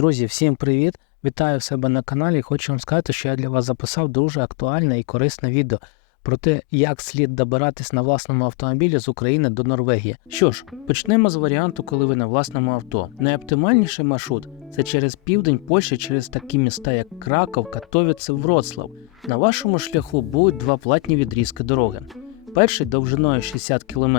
Друзі, всім привіт! Вітаю себе на каналі. Хочу вам сказати, що я для вас записав дуже актуальне і корисне відео про те, як слід добиратись на власному автомобілі з України до Норвегії. Що ж, почнемо з варіанту, коли ви на власному авто. Найоптимальніший маршрут це через південь Польщі, через такі міста, як Краков, Катовіце, Вроцлав. На вашому шляху будуть два платні відрізки дороги. Перший довжиною 60 км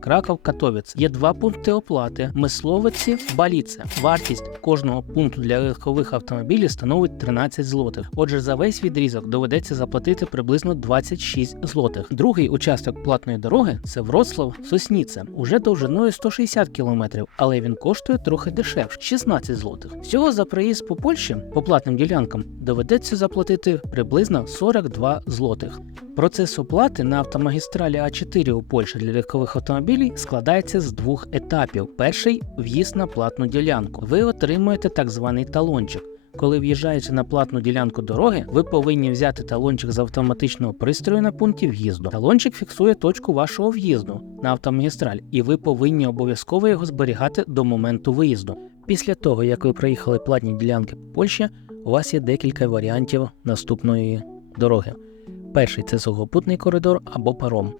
Краков Катовіць. Є два пункти оплати: Мисловиці, Баліце. Вартість кожного пункту для легкових автомобілів становить 13 злотих. Отже, за весь відрізок доведеться заплатити приблизно 26 злотих. Другий участок платної дороги це Вроцлав Сосніце, уже довжиною 160 км, але він коштує трохи дешевше 16 злотих. Всього за проїзд по Польщі по платним ділянкам доведеться заплатити приблизно 42 злотих. Процес оплати на автомагістралі А4 у Польщі для легкових автомобілів складається з двох етапів. Перший в'їзд на платну ділянку. Ви отримуєте так званий талончик. Коли в'їжджаєте на платну ділянку дороги, ви повинні взяти талончик з автоматичного пристрою на пункті в'їзду. Талончик фіксує точку вашого в'їзду на автомагістраль, і ви повинні обов'язково його зберігати до моменту виїзду. Після того, як ви проїхали платні ділянки по Польщі, у вас є декілька варіантів наступної дороги. Перший це сухопутний коридор або паром.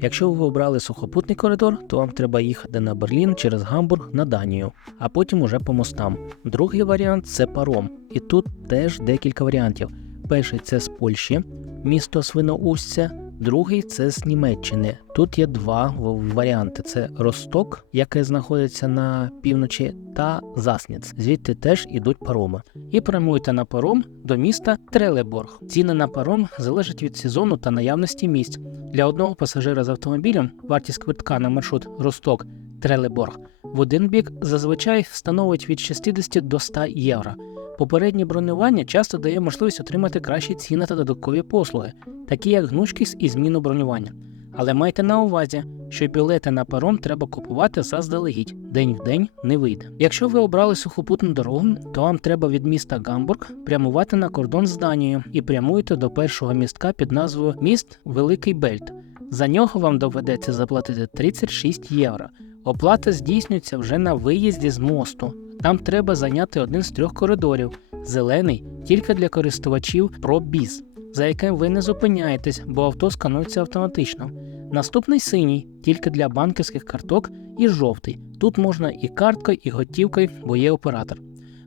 Якщо ви обрали сухопутний коридор, то вам треба їхати на Берлін через Гамбург на Данію, а потім уже по мостам. Другий варіант це паром, і тут теж декілька варіантів. Перший це з Польщі, місто Свиноустя, другий це з Німеччини. Тут є два варіанти: це Росток, яке знаходиться на півночі, та Засніц. Звідти теж ідуть пароми. І прямуйте на паром до міста Трелеборг. Ціни на паром залежать від сезону та наявності місць. Для одного пасажира з автомобілем вартість квитка на маршрут Росток Трелеборг в один бік зазвичай становить від 60 до 100 євро. Попереднє бронювання часто дає можливість отримати кращі ціни та додаткові послуги, такі як гнучкість і зміну бронювання. Але майте на увазі, що білети на паром треба купувати заздалегідь, день в день не вийде. Якщо ви обрали сухопутну дорогу, то вам треба від міста Гамбург прямувати на кордон з Данією і прямуєте до першого містка під назвою Міст Великий Бельт. За нього вам доведеться заплатити 36 євро. Оплата здійснюється вже на виїзді з мосту. Там треба зайняти один з трьох коридорів зелений тільки для користувачів ProBiz, за яким ви не зупиняєтесь, бо авто сканується автоматично. Наступний синій тільки для банківських карток і жовтий. Тут можна і карткою, і готівкою, бо є оператор.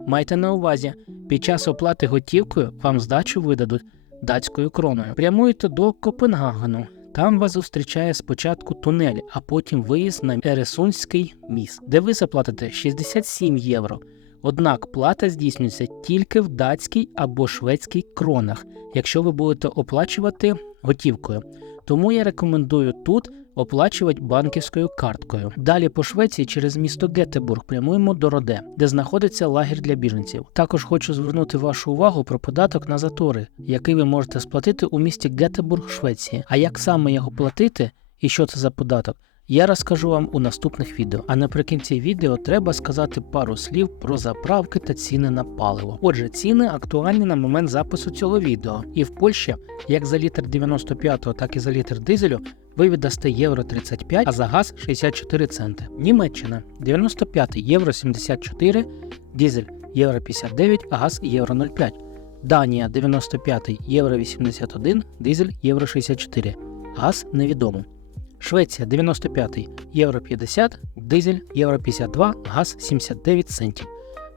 Майте на увазі, під час оплати готівкою вам здачу видадуть датською кроною. Прямуєте до Копенгагену. Там вас зустрічає спочатку тунель, а потім виїзд на Ересунський міст, де ви заплатите 67 євро. Однак плата здійснюється тільки в датській або шведській кронах, якщо ви будете оплачувати готівкою. Тому я рекомендую тут оплачувати банківською карткою. Далі по Швеції через місто Гетебург прямуємо до Роде, де знаходиться лагерь для біженців. Також хочу звернути вашу увагу про податок на затори, який ви можете сплатити у місті Гетебург, Швеції. А як саме його платити і що це за податок? Я розкажу вам у наступних відео. А наприкінці відео треба сказати пару слів про заправки та ціни на паливо. Отже, ціни актуальні на момент запису цього відео. І в Польщі, як за літр 95-го, так і за літр дизелю, ви віддасте євро 35, а за газ 64 центи. Німеччина 95 євро 74, дизель євро 59, а газ євро 0,5. Данія 95 євро 81, дизель євро 64, газ невідомо. Швеція 95 євро 50, дизель євро 52, газ 79 центів.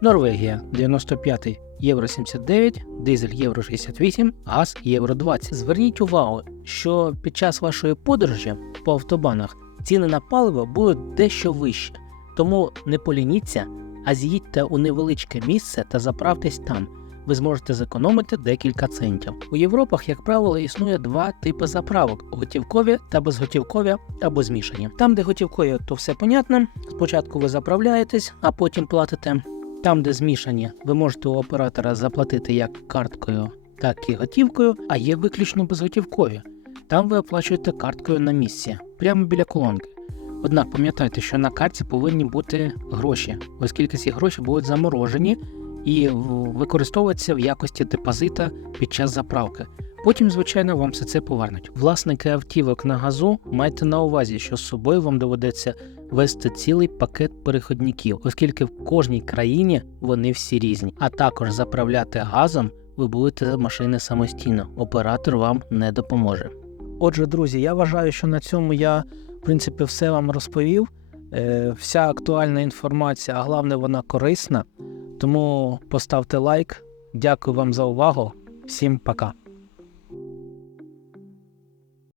Норвегія 95 євро 79, дизель євро 68, газ євро 20. Зверніть увагу, що під час вашої подорожі по автобанах ціни на паливо будуть дещо вищі, тому не полініться, а з'їдьте у невеличке місце та заправтесь там. Ви зможете зекономити декілька центів. У Європах, як правило, існує два типи заправок: готівкові та безготівкові або змішані. Там, де готівкові, то все понятно. Спочатку ви заправляєтесь, а потім платите. Там, де змішані, ви можете у оператора заплатити як карткою, так і готівкою, а є виключно безготівкові. Там ви оплачуєте карткою на місці, прямо біля колонки. Однак пам'ятайте, що на картці повинні бути гроші, оскільки ці гроші будуть заморожені і використовується в якості депозита під час заправки. Потім, звичайно, вам все це повернуть. Власники автівок на газу майте на увазі, що з собою вам доведеться вести цілий пакет переходників, оскільки в кожній країні вони всі різні. А також заправляти газом ви будете машини самостійно. Оператор вам не допоможе. Отже, друзі, я вважаю, що на цьому я в принципі все вам розповів. Е, вся актуальна інформація, а головне, вона корисна. Тому поставте лайк. Дякую вам за увагу. Всім пока.